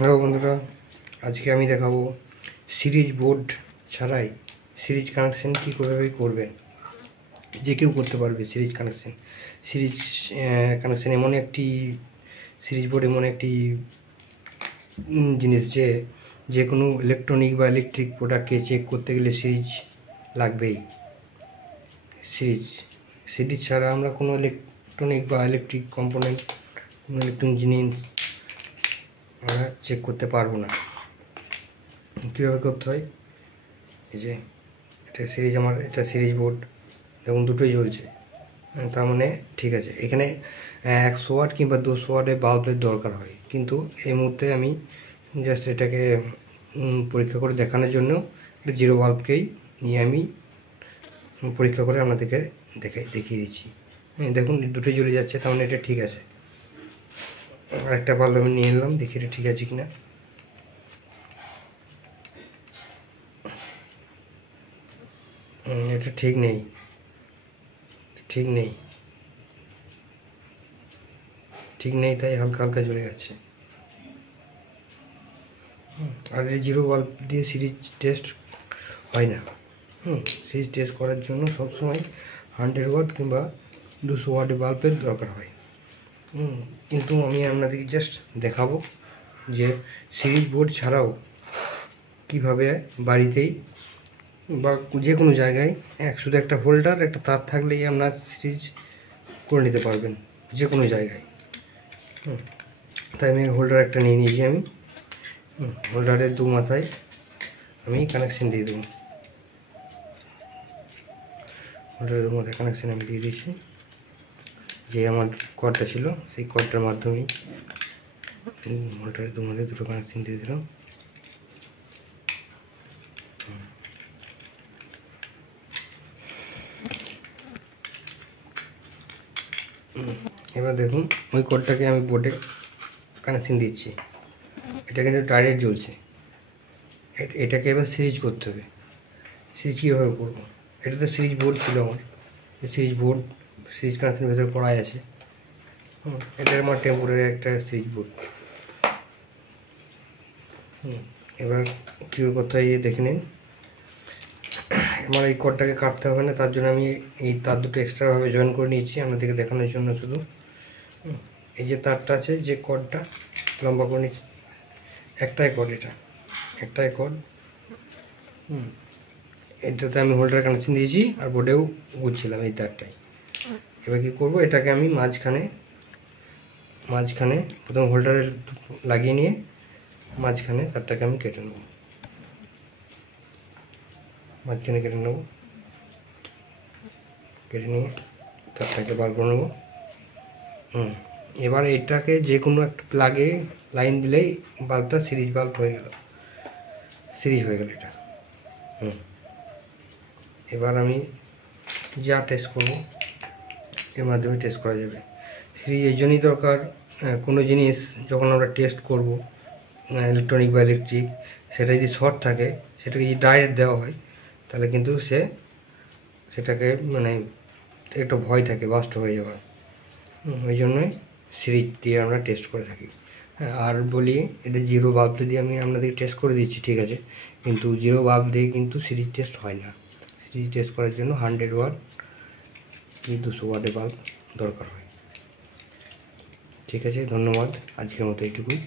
Hello বন্ধুরা, আজকে আমি দেখাবো সিরিজ বোর্ড ছাড়াই সিরিজ কানেকশন কীভাবে করবেন। যে কেউ করতে পারবে সিরিজ কানেকশন। সিরিজ কানেকশন এমন একটি সিরিজ বোর্ড এমন একটি জিনিস যে কোনো ইলেকট্রনিক বা ইলেকট্রিক প্রোডাক্টকে চেক করতে গেলে সিরিজ লাগবেই। সিরিজ ছাড়া আমরা কোনো ইলেকট্রনিক বা ইলেকট্রিক কম্পোনেন্ট, কোনো ইলেকট্রনিক জিনিস আমরা চেক করতে পারবো না। কীভাবে করতে হয়, এই যে এটা সিরিজ বোর্ড, দেখুন দুটোই জ্বলছে, তার মানে ঠিক আছে। এখানে 100 ওয়াট কিংবা 200 ওয়াটের বাল্বের দরকার হয়, কিন্তু এই মুহূর্তে আমি জাস্ট এটাকে পরীক্ষা করে দেখানোর জন্য জিরো বাল্বকেই নিয়ে আমি পরীক্ষা করে আপনাদেরকে দেখিয়ে দিচ্ছি। দেখুন দুটোই জ্বলে যাচ্ছে, তার মানে এটা ঠিক আছে। আরেকটা বাল্ব আমি নিয়ে নিলাম, দেখি এটা ঠিক আছে কিনা। এটা ঠিক নেই, তাই হালকা হালকা জ্বলে যাচ্ছে। আর এই জিরো বাল্ব দিয়ে সিরিজ টেস্ট হয় না। সিরিজ টেস্ট করার জন্য সবসময় 100 ওয়াট কিংবা 200 ওয়াটের বাল্বের দরকার হয়। কিন্তু আমি আপনাদেরকে জাস্ট দেখাবো যে সিরিজ বোর্ড ছাড়াও কিভাবে বাড়িতেই বা যে কোনো জায়গায় শুধু একটা হোল্ডার, একটা তার থাকলেই আপনার সিরিজ করে নিতে পারবেন যে কোনো জায়গায়। তাই আমি হোল্ডার একটা নিয়ে নিয়েছি। আমি হোল্ডারের দু মাথায় আমি কানেকশন দিয়ে দেবো। হোল্ডারের দু মাথায় কানেকশন আমি দিয়ে দিয়েছি। যে আমার কর্ডটা ছিল সেই কর্ডটার মাধ্যমেই হোল্ডারের দু মাথায় দুটো কানেকশন দিয়ে দিলাম। এবার দেখুন ওই কর্ডটাকে আমি বোর্ডে কানেকশন দিচ্ছি। এটা কিন্তু ডাইরেক্ট জ্বলছে। এটাকে এবার সিরিজ করতে হবে। সিরিজ কীভাবে করবো? এটা তো সিরিজ বোর্ড ছিল আমার, সিরিজ কানেকশন ভেতরে করাই আছে। এটা আমার টেম্পোরারি একটা সিরিজ বোর্ড। এবার কী করতে হয় দেখে নিন। আমার এই কর্ডটাকে কাটতে হবে না, তার জন্য আমি এই তার দুটো এক্সট্রাভাবে জয়েন করে নিয়েছি আপনাদেরকে দেখানোর জন্য। শুধু এই যে তারটা আছে, যে কর্ডটা লম্বা করে নিচ্ছি, একটাই কর্ড, একটাই কর্ড। এটাতে আমি হোল্ডার কানেকশন দিয়েছি আর বোর্ডেও বুঝছিলাম এই তারটাই। এবার কী করবো, এটাকে আমি মাঝখানে প্রথম হোল্ডারে লাগিয়ে নিয়ে মাঝখানে তারটাকে আমি কেটে নেব, কেটে নিয়ে তারটাকে বার করে নেবো। এবার এটাকে যে কোনো একটা প্লাগে লাইন দিলেই বাল্বটা সিরিজ বাল্ব হয়ে গেল, এটা। এবার আমি যা টেস্ট করব এর মাধ্যমে টেস্ট করা যাবে। সিরিজ এই জন্যই দরকার, কোনো জিনিস যখন আমরা টেস্ট করব ইলেকট্রনিক বা ইলেকট্রিক, সেটা যদি শর্ট থাকে, সেটাকে যদি ডাইরেক্ট দেওয়া হয়, তাহলে কিন্তু সেটাকে মানে একটা ভয় থাকে বাস্ট হয়ে যাওয়ার। ওই জন্যই সিরিজ দিয়ে আমরা টেস্ট করে থাকি। আর বলি, এটা জিরো বাল্ব দিয়ে আমি আপনাদের টেস্ট করে দিচ্ছি, ঠিক আছে, কিন্তু জিরো বাল্ব দিয়ে কিন্তু সিরিজ টেস্ট হয় না। সিরিজ টেস্ট করার জন্য 100 ওয়াট কি 200 ওয়াটের বাল্ব দরকার হয়। ঠিক আছে, ধন্যবাদ। আজকের মতো এইটুকুই।